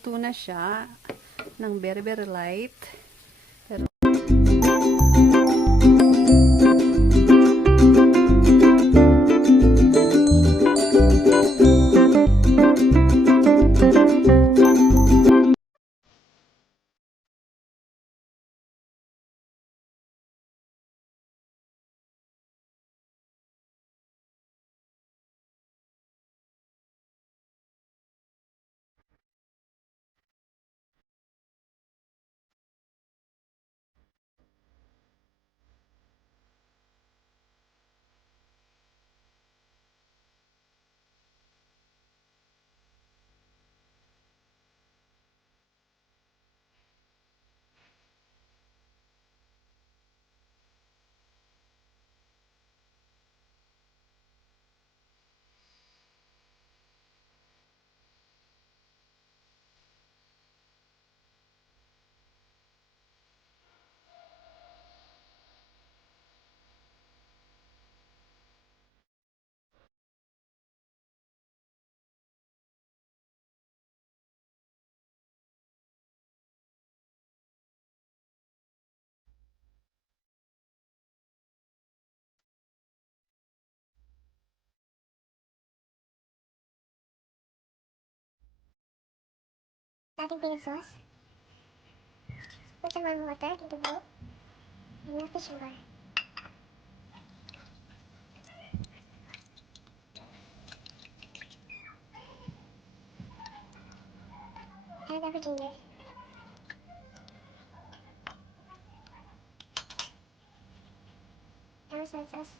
luto na siya ng very very light. Pero ating peanut sauce. Put some warm water into bowl and melt the sugar. Add our ginger. And soy sauce.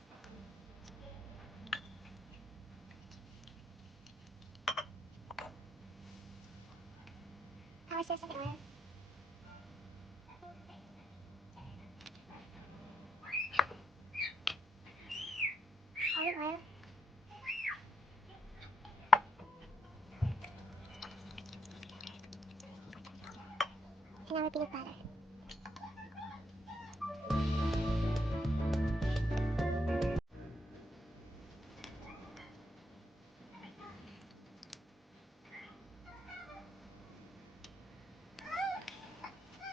Our sesame oil. Olive oil. And our peanut butter.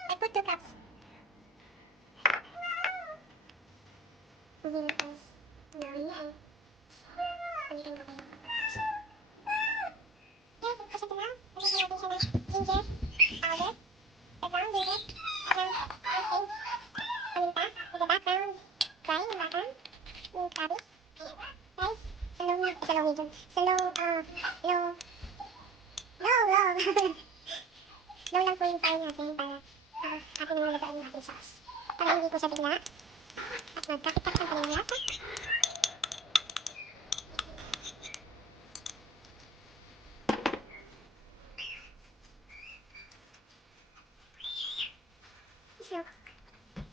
I put 2 cups. Here is nori and anything cooking. Okay, kasi ito na. Nagigyan natin siya ng ginger powder, the ground ginger, and ating paminta, with the background, dry yung background, yung cabbage, rice, sa low medium, sa low, low, low, low lang po yung fire natin para atin nilagay yung ating sauce. Para hindi po siya bigla at magkapit-kapit ang kanyang lasa.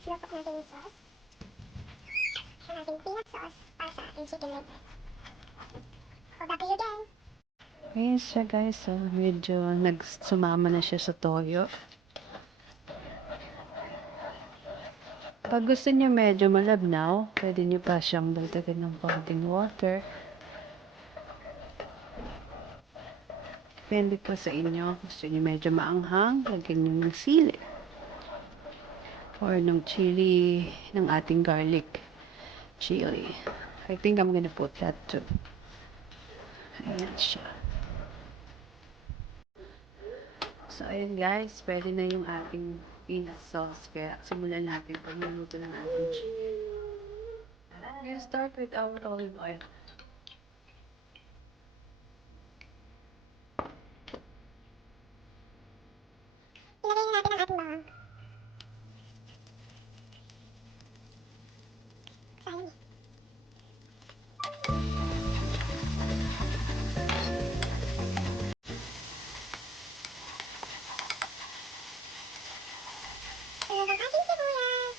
Slow cook natin yung sauce. Ang ating peanut sauce para sa ating chicken leg. So, back to you again. ayan siya guys, medyo sumama na siya sa toyo. Pag gusto niyo medyo malabnaw, pwede niyo pa siyang dagdagan ng konting water. Depende po sa inyo. Gusto niyo medyo maanghang, lagyan niyo ng sili. Or ng chili, ng ating garlic chili. I think I'm gonna put that too. Ayan siya. So, ayan guys, pwede na yung ating peanut sauce. Kaya simulan natin pagluluto ng ating chicken. We'll start with our olive oil. Ilagay na natin ang ating bawang. Sayang eh. Sunod ang ating sibuyas.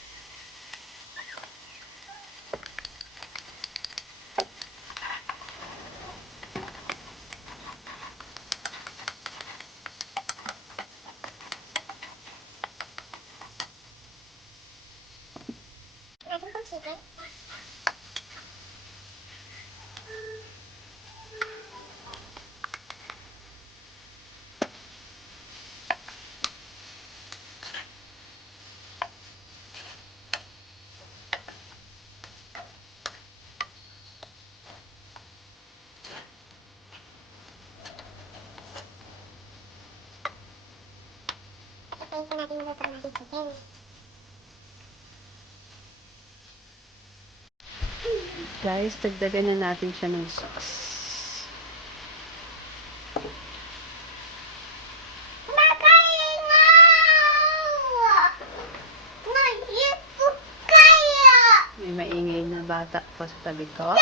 Hintayin po natin maluto ang ating chicken. Guys, dagdagan na natin siya ng sauce. May maingay na bata po sa tabi ko.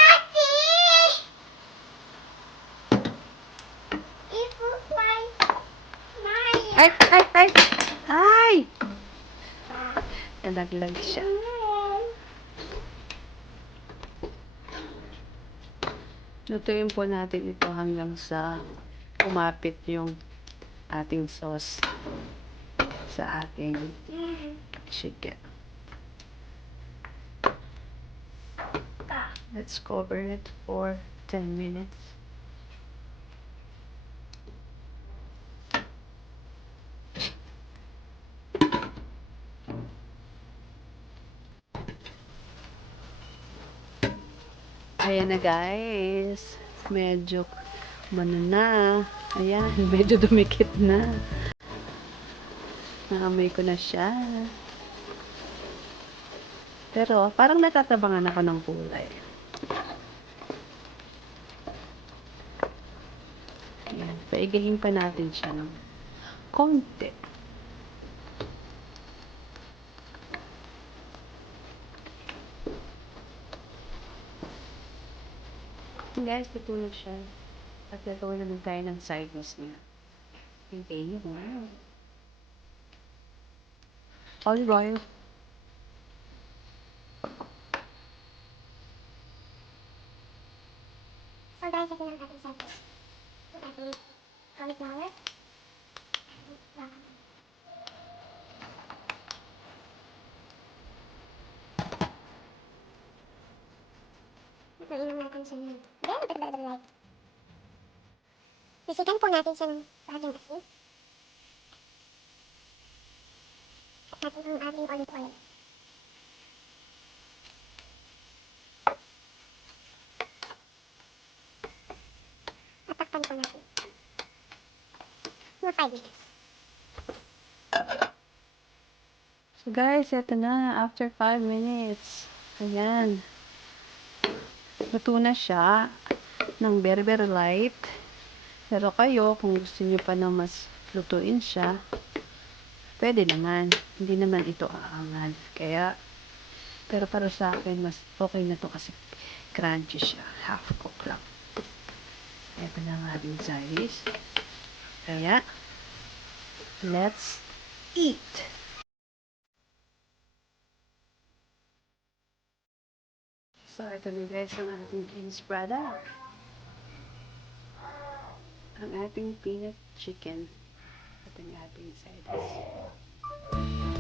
Ay! Ay! Ay! Ay! Nalaglag siya. Lutuin po natin ito hanggang sa umapit yung ating sauce sa ating chicken. Let's cover it for 10 minutes. Ayan na guys. Medyo na. Ayan, medyo dumikit na. Naamoy ko na siya. Pero parang natatabangan ako ng kulay. Ayan, paigahin pa natin siya ng konti. Guys, tutulog siya. At gagawin naman tayo ng side dish niya. Okay, olive oil. So guys, ito na ang ating side dish. Ito ating cauliflower. Inom natin siya ng very bit light. Sisigan po natin siya ng bagong asin. Natin ang ating olive oil. At takpan po natin. Mga 5 minutes. So guys, ito na. After 5 minutes. Ayan. Luto na siya ng very light. Pero kayo, kung gusto niyo pa na mas lutuin siya, pwede naman. Hindi naman ito aangan. Kaya, pero para sa akin, mas okay na to kasi crunchy siya. Half cook lang. Ito na ang ating size. Kaya, let's eat! So, ito na guys ang ating finished product. Ang ating peanut chicken. Ito yung ating side dish.